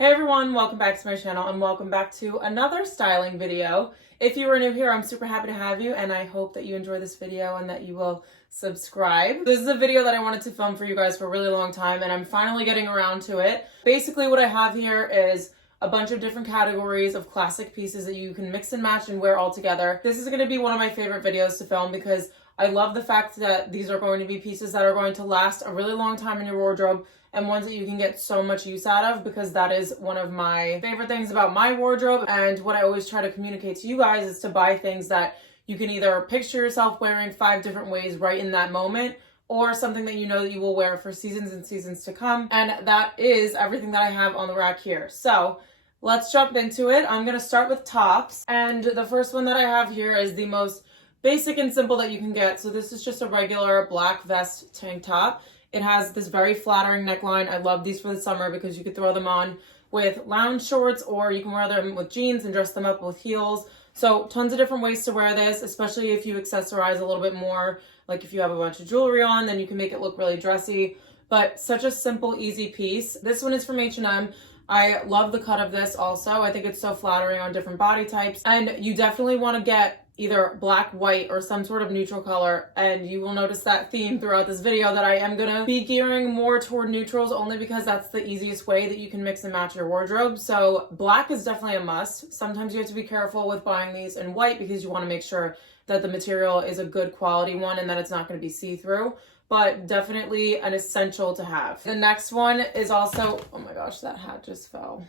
Hey everyone, welcome back to my channel and welcome back to another styling video. If you are new here, I'm super happy to have you and I hope that you enjoy this video and that you will subscribe. This is a video that I wanted to film for you guys for a really long time and I'm finally getting around to it. Basically what I have here is a bunch of different categories of classic pieces that you can mix and match and wear all together. This is going to be one of my favorite videos to film because I love the fact that these are going to be pieces that are going to last a really long time in your wardrobe and ones that you can get so much use out of, because that is one of my favorite things about my wardrobe. And what I always try to communicate to you guys is to buy things that you can either picture yourself wearing 5 different ways right in that moment, or something that you know that you will wear for seasons and seasons to come. And that is everything that I have on the rack here. So let's jump into it. I'm gonna start with tops. And the first one that I have here is the most basic and simple that you can get. So this is just a regular black vest tank top. It has this very flattering neckline. I love these for the summer because you could throw them on with lounge shorts or you can wear them with jeans and dress them up with heels. So tons of different ways to wear this, especially if you accessorize a little bit more. Like if you have a bunch of jewelry on, then you can make it look really dressy. But such a simple, easy piece. This one is from H&M. I love the cut of this also. I think it's so flattering on different body types. And you definitely want to get either black, white, or some sort of neutral color. And you will notice that theme throughout this video that I am gonna be gearing more toward neutrals only because that's the easiest way that you can mix and match your wardrobe. So black is definitely a must. Sometimes you have to be careful with buying these in white because you want to make sure that the material is a good quality one and that it's not going to be see-through, but definitely an essential to have. The next one is also, oh my gosh, that hat just fell.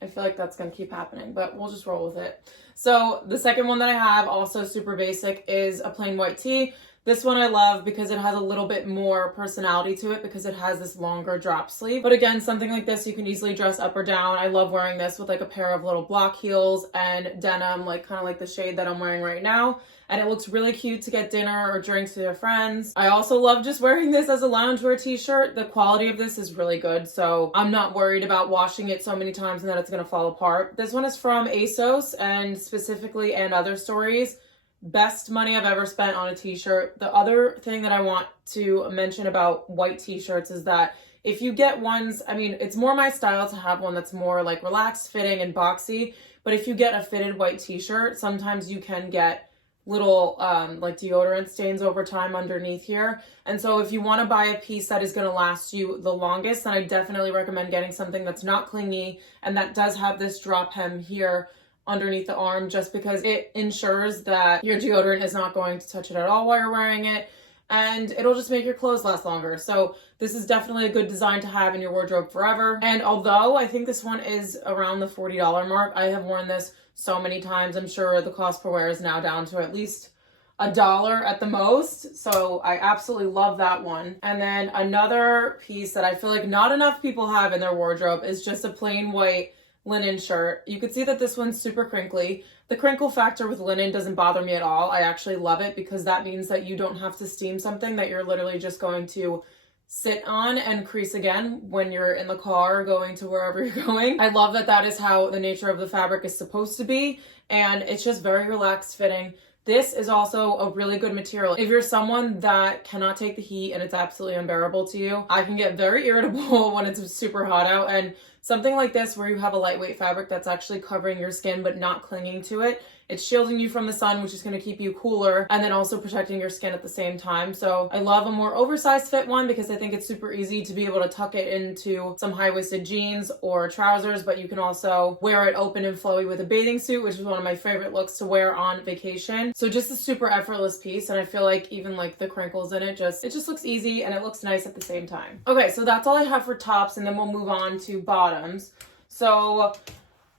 I feel like that's going to keep happening, but we'll just roll with it. So the second one that I have, also super basic, is a plain white tee. This one I love because it has a little bit more personality to it because it has this longer drop sleeve. But again, something like this you can easily dress up or down. I love wearing this with like a pair of little block heels and denim, like kind of like the shade that I'm wearing right now. And it looks really cute to get dinner or drinks with your friends. I also love just wearing this as a loungewear t-shirt. The quality of this is really good, so I'm not worried about washing it so many times and that it's gonna fall apart. This one is from ASOS and specifically And Other Stories. Best money I've ever spent on a t-shirt. The other thing that I want to mention about white t-shirts is that if you get ones, I mean, it's more my style to have one that's more like relaxed fitting and boxy, but if you get a fitted white t-shirt, sometimes you can get little like deodorant stains over time underneath here. And so if you want to buy a piece that is going to last you the longest, then I definitely recommend getting something that's not clingy and that does have this drop hem here underneath the arm, just because it ensures that your deodorant is not going to touch it at all while you're wearing it, and it'll just make your clothes last longer. So this is definitely a good design to have in your wardrobe forever. And although I think this one is around the $40 mark, I have worn this so many times. I'm sure the cost per wear is now down to at least $1 at the most. So I absolutely love that one. And then another piece that I feel like not enough people have in their wardrobe is just a plain white linen shirt. You can see that this one's super crinkly. The crinkle factor with linen doesn't bother me at all. I actually love it because that means that you don't have to steam something, that you're literally just going to sit on and crease again when you're in the car going to wherever you're going. I love that that is how the nature of the fabric is supposed to be, and it's just very relaxed fitting. This is also a really good material. If you're someone that cannot take the heat and it's absolutely unbearable to you, I can get very irritable when it's super hot out, and something like this where you have a lightweight fabric that's actually covering your skin but not clinging to it, it's shielding you from the sun, which is going to keep you cooler and then also protecting your skin at the same time. So I love a more oversized fit one because I think it's super easy to be able to tuck it into some high-waisted jeans or trousers, but you can also wear it open and flowy with a bathing suit, which is one of my favorite looks to wear on vacation. So just a super effortless piece, and I feel like even like the crinkles in it just looks easy and it looks nice at the same time. Okay, so that's all I have for tops, and then we'll move on to bottoms. So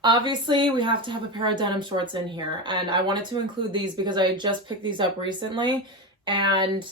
obviously, we have to have a pair of denim shorts in here, and I wanted to include these because I just picked these up recently, and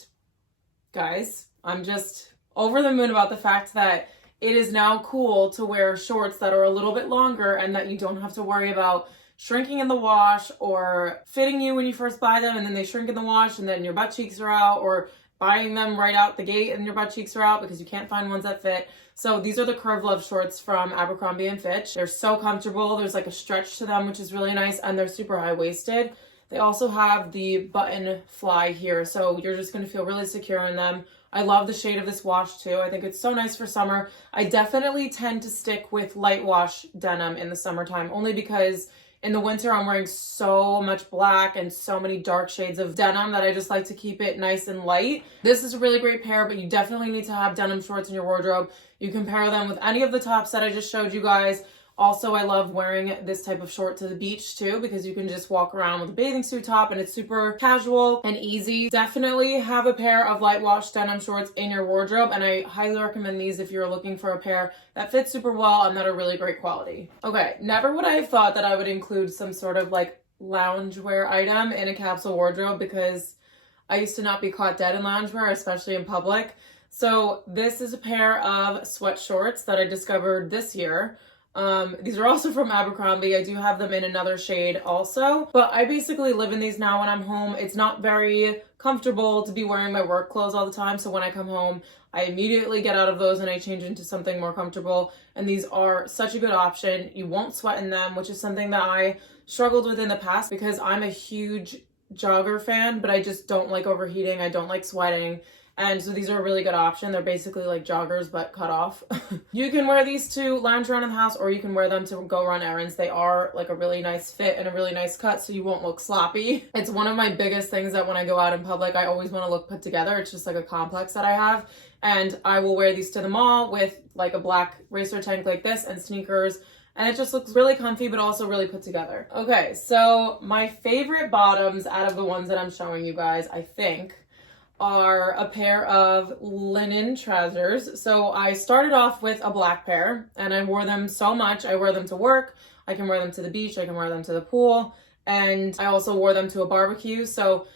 guys, I'm just over the moon about the fact that it is now cool to wear shorts that are a little bit longer and that you don't have to worry about shrinking in the wash or fitting you when you first buy them and then they shrink in the wash and then your butt cheeks are out, or buying them right out the gate and your butt cheeks are out because you can't find ones that fit. So these are the Curve Love shorts from Abercrombie & Fitch. They're so comfortable. There's like a stretch to them, which is really nice, and they're super high-waisted. They also have the button fly here, so you're just going to feel really secure in them. I love the shade of this wash too. I think it's so nice for summer. I definitely tend to stick with light wash denim in the summertime, only because in the winter I'm wearing so much black and so many dark shades of denim that I just like to keep it nice and light. This is a really great pair, but you definitely need to have denim shorts in your wardrobe. You can pair them with any of the tops that I just showed you guys. Also, I love wearing this type of short to the beach too, because you can just walk around with a bathing suit top and it's super casual and easy. Definitely have a pair of light wash denim shorts in your wardrobe, and I highly recommend these if you're looking for a pair that fits super well and that are really great quality. Okay, never would I have thought that I would include some sort of like loungewear item in a capsule wardrobe, because I used to not be caught dead in loungewear, especially in public. So this is a pair of sweat shorts that I discovered this year. These are also from Abercrombie. I do have them in another shade also, but I basically live in these now when I'm home. It's not very comfortable to be wearing my work clothes all the time, so when I come home, I immediately get out of those and I change into something more comfortable, and these are such a good option. You won't sweat in them, which is something that I struggled with in the past because I'm a huge jogger fan, but I just don't like overheating. I don't like sweating. And so these are a really good option. They're basically like joggers, but cut off. You can wear these to lounge around in the house, or you can wear them to go run errands. They are like a really nice fit and a really nice cut, so you won't look sloppy. It's one of my biggest things that when I go out in public, I always want to look put together. It's just like a complex that I have. And I will wear these to the mall with like a black racer tank like this and sneakers. And it just looks really comfy, but also really put together. Okay, so my favorite bottoms out of the ones that I'm showing you guys, I think, are a pair of linen trousers. So I started off with a black pair and I wore them so much. I wear them to work, I can wear them to the beach, I can wear them to the pool, and I also wore them to a barbecue. So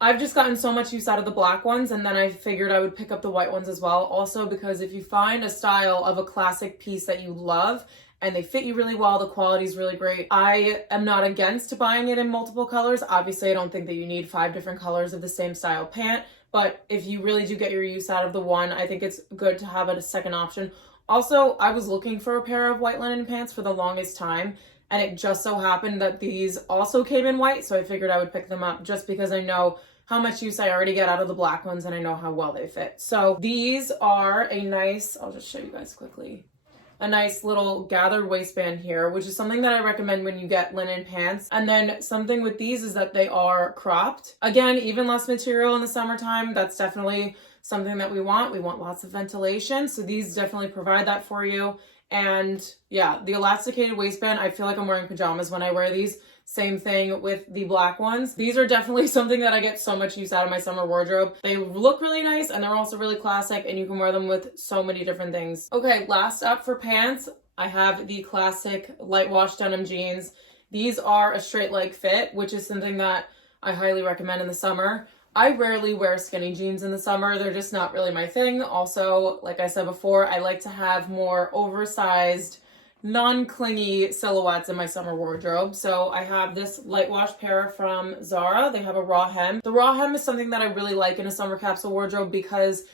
I've just gotten so much use out of the black ones, and then I figured I would pick up the white ones as well. Also because if you find a style of a classic piece that you love and they fit you really well, the quality is really great, I am not against buying it in multiple colors. Obviously, I don't think that you need 5 different colors of the same style pant, but if you really do get your use out of the one, I think it's good to have a second option. Also, I was looking for a pair of white linen pants for the longest time, and it just so happened that these also came in white, so I figured I would pick them up just because I know how much use I already get out of the black ones and I know how well they fit. So these are a nice, I'll just show you guys quickly, a nice little gathered waistband here, which is something that I recommend when you get linen pants. And then something with these is that they are cropped. Again, even less material in the summertime. That's definitely something that we want. We want lots of ventilation. So these definitely provide that for you. And yeah, the elasticated waistband, I feel like I'm wearing pajamas when I wear these. Same thing with the black ones. These are definitely something that I get so much use out of my summer wardrobe. They look really nice and they're also really classic, and you can wear them with so many different things. Okay, last up for pants, I have the classic light wash denim jeans. These are a straight leg fit, which is something that I highly recommend in the summer. I rarely wear skinny jeans in the summer. They're just not really my thing. Also, like I said before, I like to have more oversized, non-clingy silhouettes in my summer wardrobe. So I have this light wash pair from Zara. They have a raw hem. The raw hem is something that I really like in a summer capsule wardrobe because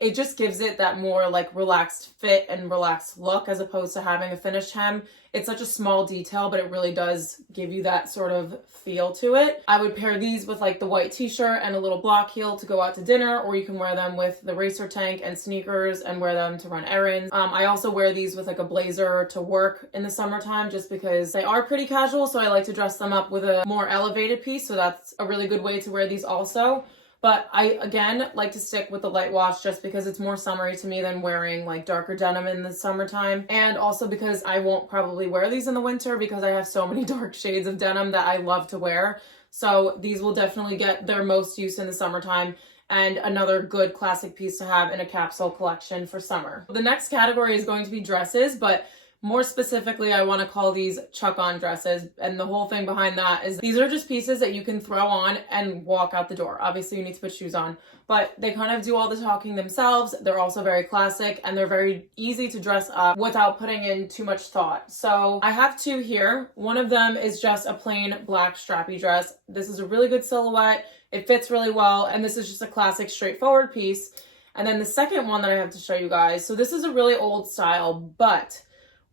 it just gives it that more like relaxed fit and relaxed look as opposed to having a finished hem. It's such a small detail, but it really does give you that sort of feel to it. I would pair these with like the white t-shirt and a little block heel to go out to dinner, or you can wear them with the racer tank and sneakers and wear them to run errands. I also wear these with like a blazer to work in the summertime just because they are pretty casual, so I like to dress them up with a more elevated piece, so that's a really good way to wear these also. But I, again, like to stick with the light wash just because it's more summery to me than wearing like darker denim in the summertime. And also because I won't probably wear these in the winter because I have so many dark shades of denim that I love to wear. So these will definitely get their most use in the summertime, and another good classic piece to have in a capsule collection for summer. The next category is going to be dresses, but more specifically, I want to call these chuck-on dresses, and the whole thing behind that is these are just pieces that you can throw on and walk out the door. Obviously, you need to put shoes on, but they kind of do all the talking themselves. They're also very classic, and they're very easy to dress up without putting in too much thought. So I have 2 here. One of them is just a plain black strappy dress. This is a really good silhouette. It fits really well, and this is just a classic straightforward piece. And then the second one that I have to show you guys, so this is a really old style, but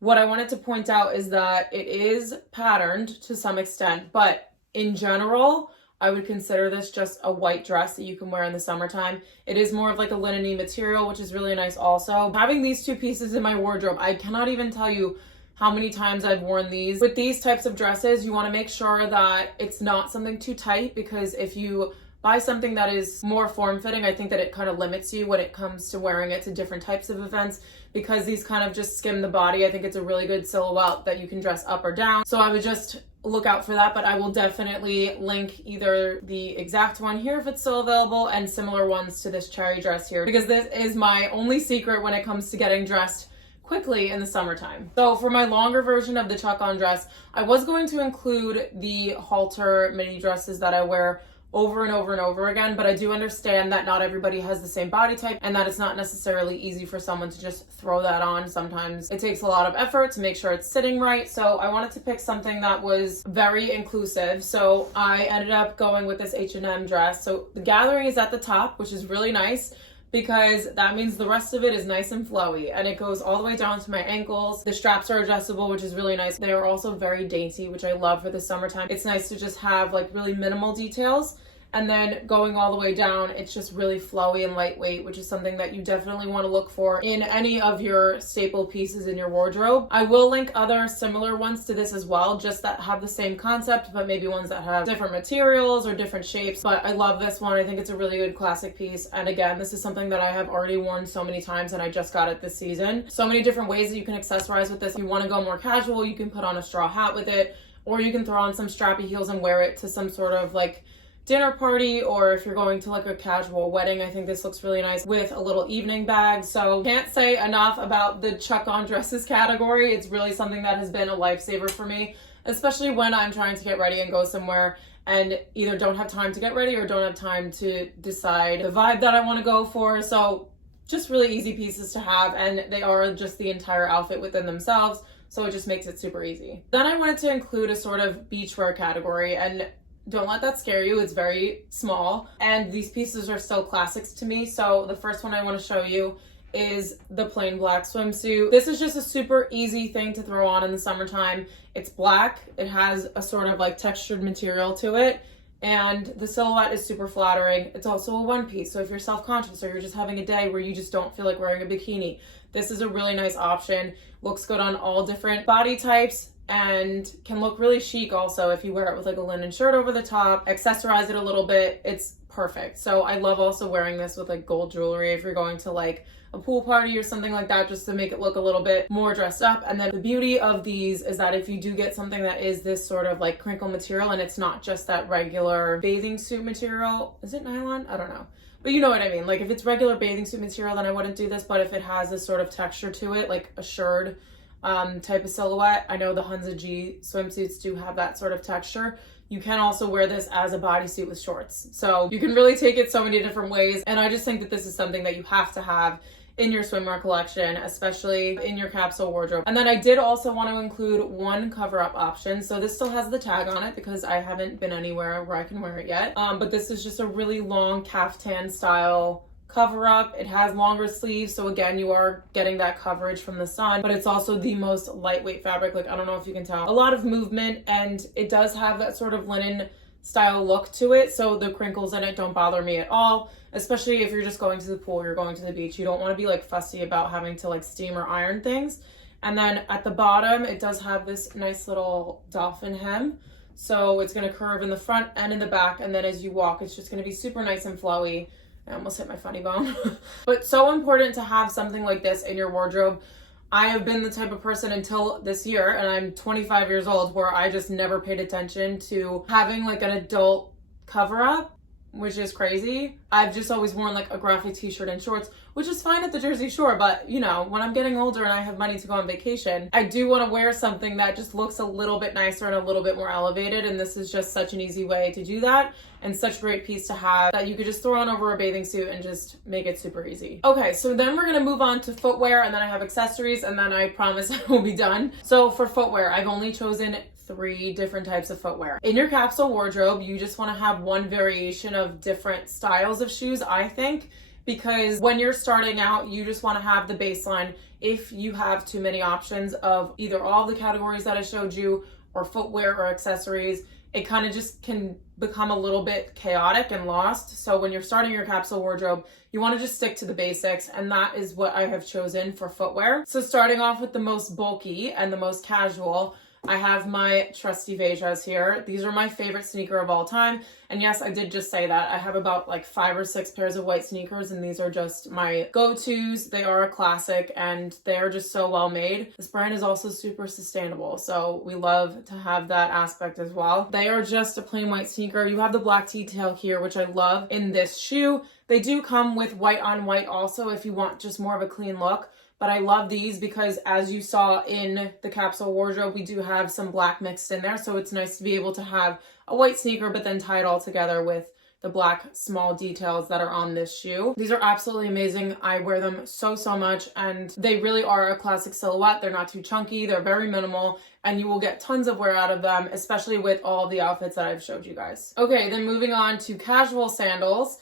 what I wanted to point out is that it is patterned to some extent, but in general, I would consider this just a white dress that you can wear in the summertime. It is more of like a linen-y material, which is really nice also. Having these two pieces in my wardrobe, I cannot even tell you how many times I've worn these. With these types of dresses, you want to make sure that it's not something too tight, because if you buy something that is more form-fitting, I think that it kind of limits you when it comes to wearing it to different types of events, because these kind of just skim the body. I think it's a really good silhouette that you can dress up or down. So I would just look out for that, but I will definitely link either the exact one here if it's still available and similar ones to this cherry dress here, because this is my only secret when it comes to getting dressed quickly in the summertime. So for my longer version of the chuck-on dress, I was going to include the halter mini dresses that I wear over and over and over again, but I do understand that not everybody has the same body type and that it's not necessarily easy for someone to just throw that on. Sometimes it takes a lot of effort to make sure it's sitting right. So I wanted to pick something that was very inclusive. So I ended up going with this H&M dress. So the gathering is at the top, which is really nice, because that means the rest of it is nice and flowy, and it goes all the way down to my ankles. The straps are adjustable, which is really nice. They are also very dainty, which I love for the summertime. It's nice to just have like really minimal details. And then going all the way down, it's just really flowy and lightweight, which is something that you definitely want to look for in any of your staple pieces in your wardrobe. I will link other similar ones to this as well, just that have the same concept, but maybe ones that have different materials or different shapes. But I love this one. I think it's a really good classic piece. And again, this is something that I have already worn so many times, and I just got it this season. So many different ways that you can accessorize with this. If you want to go more casual, you can put on a straw hat with it, or you can throw on some strappy heels and wear it to some sort of like dinner party, or if you're going to like a casual wedding. I think this looks really nice with a little evening bag. So can't say enough about the chuck-on dresses category. It's really something that has been a lifesaver for me, especially when I'm trying to get ready and go somewhere and either don't have time to get ready or don't have time to decide the vibe that I want to go for. So just really easy pieces to have, and they are just the entire outfit within themselves. So it just makes it super easy. Then I wanted to include a sort of beachwear category, and don't let that scare you. It's very small, and these pieces are still classics to me. So the first one I want to show you is the plain black swimsuit. This is just a super easy thing to throw on in the summertime. It's black. It has a sort of like textured material to it, and the silhouette is super flattering. It's also a one piece, so if you're self-conscious or you're just having a day where you just don't feel like wearing a bikini, this is a really nice option. Looks good on all different body types, and can look really chic also if you wear it with like a linen shirt over the top, accessorize it a little bit. It's perfect. So I love also wearing this with like gold jewelry if you're going to like a pool party or something like that, just to make it look a little bit more dressed up. And then the beauty of these is that if you do get something that is this sort of like crinkle material, and it's not just that regular bathing suit material, is it nylon? I don't know. But you know what I mean. Like if it's regular bathing suit material, then I wouldn't do this. But if it has this sort of texture to it, like a shirred type of silhouette, I know the Hunza G swimsuits do have that sort of texture. You can also wear this as a bodysuit with shorts. So you can really take it so many different ways. And I just think that this is something that you have to have in your swimwear collection, especially in your capsule wardrobe. And then I did also want to include one cover-up option. So this still has the tag on it because I haven't been anywhere where I can wear it yet. But this is just a really long caftan style cover up. It has longer sleeves, so again, you are getting that coverage from the sun, but it's also the most lightweight fabric. Like, I don't know if you can tell, a lot of movement, and it does have that sort of linen style look to it, so the crinkles in it don't bother me at all, especially if you're just going to the pool, you're going to the beach. You don't want to be like fussy about having to like steam or iron things. And then at the bottom, it does have this nice little dolphin hem, so it's going to curve in the front and in the back, and then as you walk, it's just going to be super nice and flowy. I almost hit my funny bone. But so important to have something like this in your wardrobe. I have been the type of person until this year, and I'm 25 years old, where I just never paid attention to having like an adult cover up, which is crazy. I've just always worn like a graphic t-shirt and shorts, which is fine at the Jersey Shore, but you know, when I'm getting older and I have money to go on vacation, I do want to wear something that just looks a little bit nicer and a little bit more elevated, and this is just such an easy way to do that, and such a great piece to have that you could just throw on over a bathing suit and just make it super easy. Okay, so then we're gonna move on to footwear, and then I have accessories, and then I promise I will be done. So for footwear, I've only chosen 3 different types of footwear. In your capsule wardrobe, you just want to have one variation of different styles of shoes, I think, because when you're starting out, you just want to have the baseline. If you have too many options of either all the categories that I showed you, or footwear or accessories, it kind of just can become a little bit chaotic and lost. So when you're starting your capsule wardrobe, you want to just stick to the basics, and that is what I have chosen for footwear. So starting off with the most bulky and the most casual, I have my trusty Vejas here. These are my favorite sneaker of all time. And yes, I did just say that. I have about like 5 or 6 pairs of white sneakers, and these are just my go-tos. They are a classic, and they are just so well made. This brand is also super sustainable, so we love to have that aspect as well. They are just a plain white sneaker. You have the black detail here, which I love in this shoe. They do come with white on white also if you want just more of a clean look. But I love these because, as you saw in the capsule wardrobe, we do have some black mixed in there. So it's nice to be able to have a white sneaker, but then tie it all together with the black small details that are on this shoe. These are absolutely amazing. I wear them so much, and they really are a classic silhouette. They're not too chunky. They're very minimal, and you will get tons of wear out of them, especially with all the outfits that I've showed you guys. Okay, then moving on to casual sandals.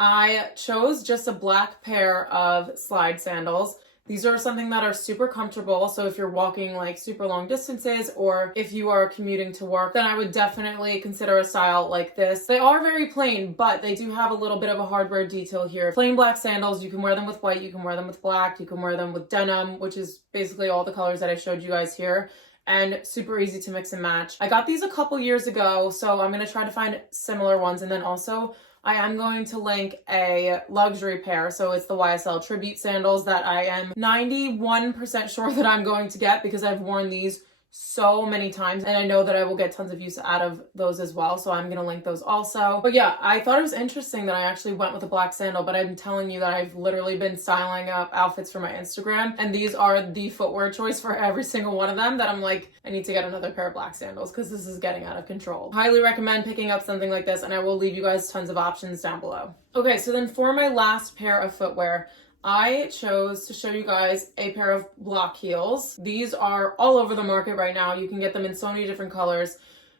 I chose just a black pair of slide sandals. These are something that are super comfortable. So if you're walking like super long distances, or if you are commuting to work, then I would definitely consider a style like this. They are very plain, but they do have a little bit of a hardware detail here. Plain black sandals, you can wear them with white, you can wear them with black, you can wear them with denim, which is basically all the colors that I showed you guys here, and super easy to mix and match. I got these a couple years ago, so I'm gonna try to find similar ones. And then also, I am going to link a luxury pair. So it's the YSL Tribute Sandals that I am 91% sure that I'm going to get, because I've worn these so many times, and I know that I will get tons of use out of those as well. So I'm going to link those also. But yeah, I thought it was interesting that I actually went with a black sandal, but I'm telling you that I've literally been styling up outfits for my Instagram, and these are the footwear choice for every single one of them, that I'm like, I need to get another pair of black sandals because this is getting out of control. Highly recommend picking up something like this, and I will leave you guys tons of options down below. Okay, so then for my last pair of footwear, I chose to show you guys a pair of block heels. These are all over the market right now. You can get them in so many different colors.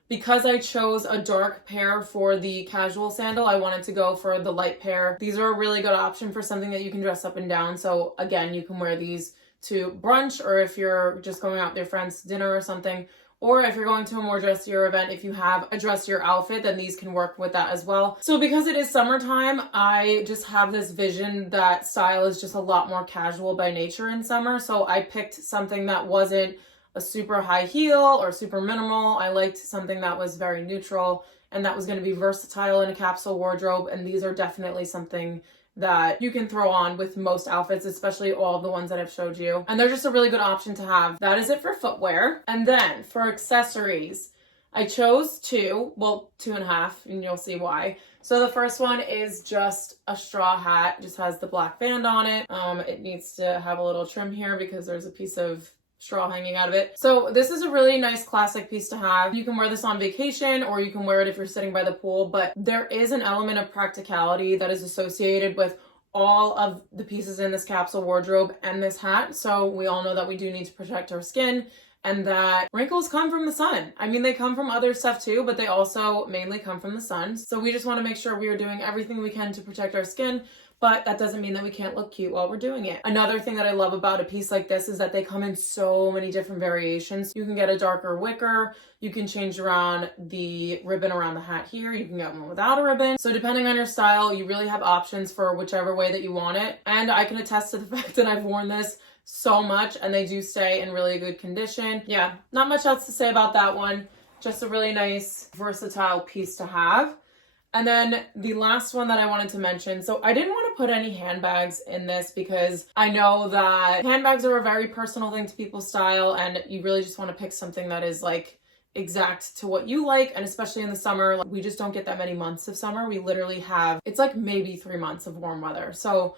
Because I chose a dark pair for the casual sandal, I wanted to go for the light pair. These are a really good option for something that you can dress up and down. So again, you can wear these to brunch, or if you're just going out with your friends to dinner or something. Or if you're going to a more dressier event, if you have a dressier outfit, then these can work with that as well. So because it is summertime, I just have this vision that style is just a lot more casual by nature in summer. So I picked something that wasn't a super high heel or super minimal. I liked something that was very neutral and that was going to be versatile in a capsule wardrobe. And these are definitely something that you can throw on with most outfits, especially all of the ones that I've showed you. And they're just a really good option to have. That is it for footwear. And then for accessories, I chose 2.5, and you'll see why. So the first one is just a straw hat, just has the black band on it. It needs to have a little trim here because there's a piece of straw hanging out of it. So this is a really nice classic piece to have. You can wear this on vacation, or you can wear it if you're sitting by the pool, but there is an element of practicality that is associated with all of the pieces in this capsule wardrobe and this hat. So we all know that we do need to protect our skin, and that wrinkles come from the sun. I mean, they come from other stuff too, but they also mainly come from the sun. So we just want to make sure we are doing everything we can to protect our skin, but that doesn't mean that we can't look cute while we're doing it. Another thing that I love about a piece like this is that they come in so many different variations. You can get a darker wicker, you can change around the ribbon around the hat here, you can get one without a ribbon. So depending on your style, you really have options for whichever way that you want it. And I can attest to the fact that I've worn this so much, and they do stay in really good condition. Yeah, not much else to say about that one. Just a really nice, versatile piece to have. And then the last one that I wanted to mention, so I didn't want to put any handbags in this because I know that handbags are a very personal thing to people's style, and you really just want to pick something that is like exact to what you like. And especially in the summer, like, we just don't get that many months of summer. We literally have, it's like maybe 3 months of warm weather. So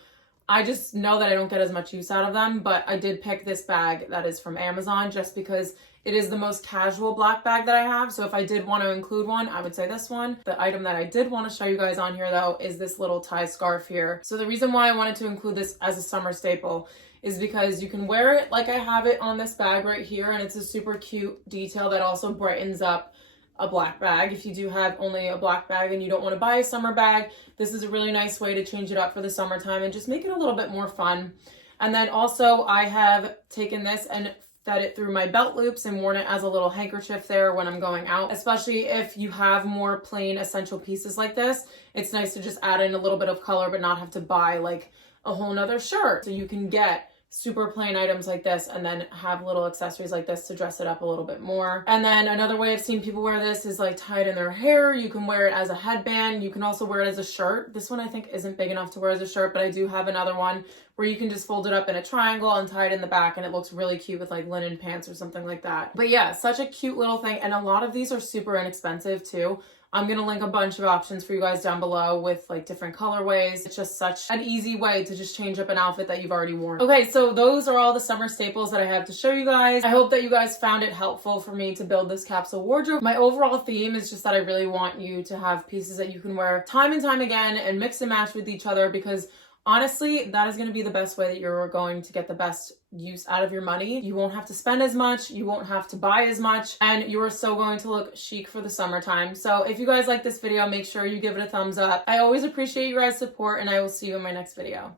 I just know that I don't get as much use out of them, but I did pick this bag that is from Amazon just because it is the most casual black bag that I have. So if I did want to include one, I would say this one. The item that I did want to show you guys on here though is this little tie scarf here. So the reason why I wanted to include this as a summer staple is because you can wear it like I have it on this bag right here, and it's a super cute detail that also brightens up a black bag. If you do have only a black bag and you don't want to buy a summer bag, this is a really nice way to change it up for the summertime and just make it a little bit more fun. And then also I have taken this and fed it through my belt loops and worn it as a little handkerchief there when I'm going out. Especially if you have more plain essential pieces like this, it's nice to just add in a little bit of color but not have to buy like a whole nother shirt. So you can get super plain items like this and then have little accessories like this to dress it up a little bit more. And then another way I've seen people wear this is like tied in their hair. You can wear it as a headband. You can also wear it as a shirt. This one I think isn't big enough to wear as a shirt, but I do have another one where you can just fold it up in a triangle and tie it in the back, and it looks really cute with like linen pants or something like that. But yeah, such a cute little thing, and a lot of these are super inexpensive too. I'm going to link a bunch of options for you guys down below with like different colorways. It's just such an easy way to just change up an outfit that you've already worn. Okay, so those are all the summer staples that I have to show you guys. I hope that you guys found it helpful for me to build this capsule wardrobe. My overall theme is just that I really want you to have pieces that you can wear time and time again and mix and match with each other, because honestly, that is going to be the best way that you're going to get the best use out of your money. You won't have to spend as much, you won't have to buy as much, and you are still going to look chic for the summertime. So if you guys like this video, make sure you give it a thumbs up. I always appreciate you guys' support, and I will see you in my next video.